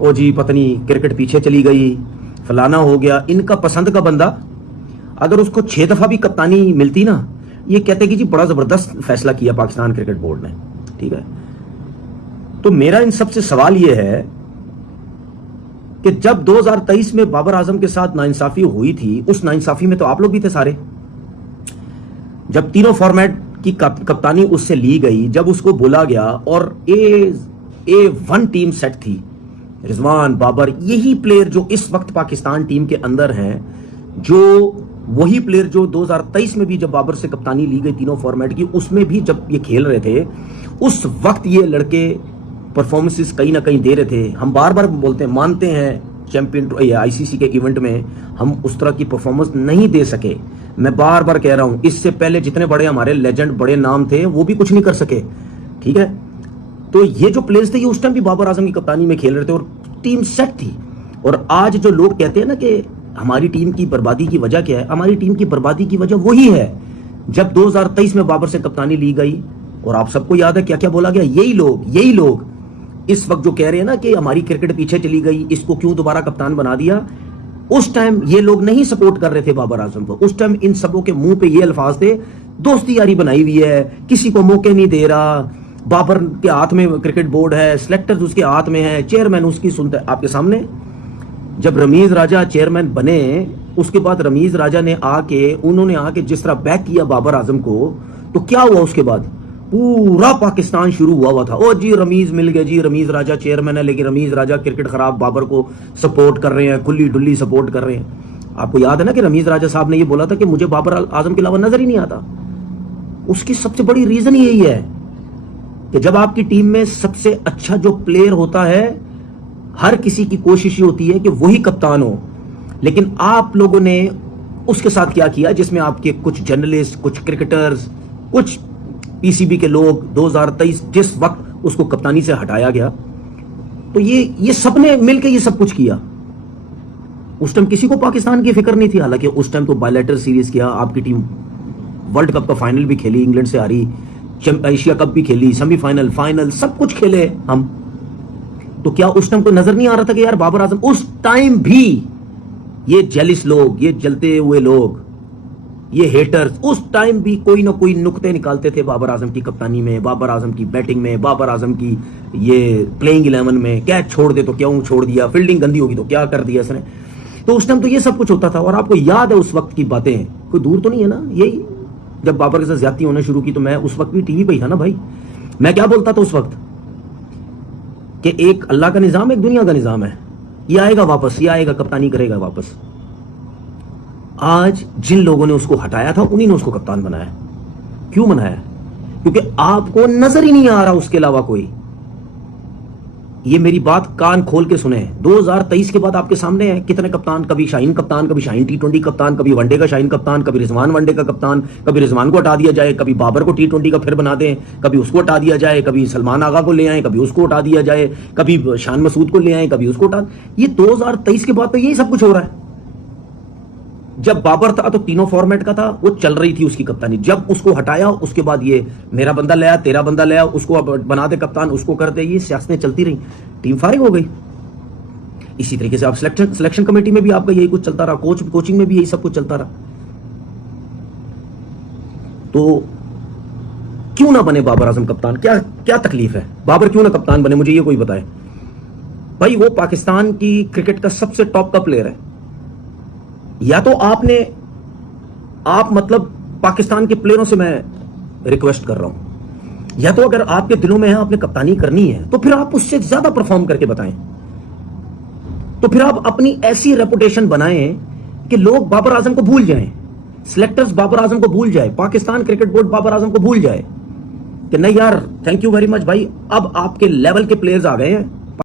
ओ जी पत्नी क्रिकेट पीछे चली गई, फलाना हो गया। इनका पसंद का बंदा अगर उसको 6 दफा भी कप्तानी मिलती ना, ये कहते कि जी बड़ा जबरदस्त फैसला किया पाकिस्तान क्रिकेट बोर्ड ने। ठीक है, तो मेरा इन सबसे सवाल यह है कि जब 2023 में बाबर आजम के साथ नाइंसाफी हुई थी, उस नाइंसाफी में तो आप लोग भी थे सारे। जब तीनों फॉर्मेट की कप्तानी उससे ली गई, जब उसको बोला गया, और A1 टीम सेट थी, रिजवान, बाबर, यही प्लेयर जो इस वक्त पाकिस्तान टीम के अंदर हैं, जो वही प्लेयर जो 2023 में भी जब बाबर से कप्तानी ली गई तीनों फॉर्मेट की, उसमें भी जब ये खेल रहे थे, उस वक्त ये लड़के परफॉर्मेंसेस कहीं ना कहीं दे रहे थे। हम बार बार बोलते हैं, मानते हैं चैंपियन या आईसीसी के इवेंट में हम उस तरह की परफॉर्मेंस नहीं दे सके। मैं बार बार कह रहा हूं, इससे पहले जितने बड़े हमारे लेजेंड बड़े नाम थे वो भी कुछ नहीं कर सके। ठीक है, तो ये जो प्लेयर्स थे ये उस टाइम भी बाबर आजम की कप्तानी में खेल रहे थे और टीम सेट थी। और आज जो लोग कहते हैं ना कि हमारी टीम की बर्बादी की वजह क्या है, हमारी टीम की बर्बादी की वजह वही है जब 2023 में बाबर से कप्तानी ली गई। और आप सबको याद है क्या क्या बोला गया। यही लोग इस वक्त जो कह रहे हैं ना कि हमारी क्रिकेट पीछे चली गई, इसको क्यों दोबारा कप्तान बना दिया, उस टाइम ये लोग नहीं सपोर्ट कर रहे थे बाबर आजम को। उस टाइम इन सबों के मुंह पे ये अल्फाज थे, दोस्ती यारी बनाई हुई है, किसी को मौके नहीं दे रहा, बाबर के हाथ में क्रिकेट बोर्ड है, सिलेक्टर्स उसके हाथ में है, चेयरमैन उसकी सुनता है। आपके सामने जब रमीज राजा चेयरमैन बने, उसके बाद रमीज राजा ने उन्होंने आके जिस तरह बैक किया बाबर आजम को, तो क्या हुआ उसके बाद पूरा पाकिस्तान शुरू हुआ था, ओ जी रमीज मिल गए जी, रमीज राजा चेयरमैन है, लेकिन रमीज राजा क्रिकेट खराब, बाबर को सपोर्ट कर रहे हैं, खुली डुल्ली सपोर्ट कर रहे हैं। आपको याद है ना कि रमीज राजा साहब ने ये बोला था कि मुझे बाबर आजम के अलावा नजर ही नहीं आता। उसकी सबसे बड़ी रीजन यही है कि जब आपकी टीम में सबसे अच्छा जो प्लेयर होता है, हर किसी की कोशिश होती है कि वही कप्तान हो, लेकिन आप लोगों ने उसके साथ क्या किया, जिसमें आपके कुछ जर्नलिस्ट, कुछ क्रिकेटर्स, कुछ पीसीबी के लोग 2023 जिस वक्त उसको कप्तानी से हटाया गया, तो ये सबने मिलकर ये सब कुछ किया। उस टाइम किसी को पाकिस्तान की फिक्र नहीं थी। हालांकि उस टाइम तो बायलैटरल सीरीज किया, आपकी टीम वर्ल्ड कप का फाइनल भी खेली, इंग्लैंड से हारी, एशिया कप भी खेली, सेमीफाइनल, फाइनल, सब कुछ खेले हम। तो क्या उस टाइम को नजर नहीं आ रहा था कि यार बाबर आजम, उस टाइम भी ये जेलिस लोग, ये जलते हुए लोग, ये हेटर्स उस टाइम भी कोई ना कोई नुक्ते निकालते थे बाबर आजम की कप्तानी में, बाबर आजम की बैटिंग में, बाबर आजम की ये प्लेइंग 11 में। कैच छोड़ दे तो क्यों छोड़ दिया, फील्डिंग गंदी होगी तो क्या कर दिया इसने। तो उस टाइम तो ये सब कुछ होता था। और आपको याद है उस वक्त की बातें, कोई दूर तो नहीं है ना। यही जब बाबर के साथ ज्यादती होने शुरू की, तो मैं उस वक्त भी टीवी पे ही था ना भाई। मैं क्या बोलता था उस वक्त कि एक अल्लाह का निजाम, एक दुनिया का निजाम है, ये आएगा वापस, ये आएगा, कप्तानी करेगा वापस। आज जिन लोगों ने उसको हटाया था, उन्हीं ने उसको कप्तान बनाया। क्यों बनाया? क्योंकि आपको नजर ही नहीं आ रहा उसके अलावा कोई। ये मेरी बात कान खोल के सुने, 2023 के बाद आपके सामने है कितने कप्तान, कभी शाहीन कप्तान, कभी शाहीन T20 कप्तान, कभी वनडे का शाहीन कप्तान, कभी रिजवान वनडे का कप्तान, कभी रिजवान को हटा दिया जाए, कभी बाबर को T20 का फिर बना दें, कभी उसको हटा दिया जाए, कभी सलमान आगा को ले आए, कभी उसको हटा दिया जाए, कभी शान मसूद को ले आए, कभी उसको हटा। ये 2023 के बाद तो यही सब कुछ हो रहा है। जब बाबर था तो तीनों फॉर्मेट का था, वो चल रही थी उसकी कप्तानी। जब उसको हटाया, उसके बाद ये मेरा बंदा ले आया, तेरा बंदा ले आया, उसको अब बना दे कप्तान, उसको कर दे, ये सियासतें चलती रही, टीम फारिग हो गई। इसी तरीके से आप सिलेक्शन कमेटी में भी आपका यही कुछ चलता रहा, कोचिंग में भी यही सब कुछ चलता रहा। तो क्यों ना बने बाबर आजम कप्तान? क्या तकलीफ है? बाबर क्यों ना कप्तान बने, मुझे ये कोई बताए भाई। वो पाकिस्तान की क्रिकेट का सबसे टॉप का प्लेयर है। या तो आप मतलब पाकिस्तान के प्लेयरों से मैं रिक्वेस्ट कर रहा हूं, या तो अगर आपके दिलों में है आपने कप्तानी करनी है, तो फिर आप उससे ज्यादा परफॉर्म करके बताएं। तो फिर आप अपनी ऐसी रेपुटेशन बनाएं कि लोग बाबर आजम को भूल जाएं, सिलेक्टर्स बाबर आजम को भूल जाए, पाकिस्तान क्रिकेट बोर्ड बाबर आजम को भूल जाए कि नहीं यार, थैंक यू वेरी मच भाई, अब आपके लेवल के प्लेयर्स आ गए हैं,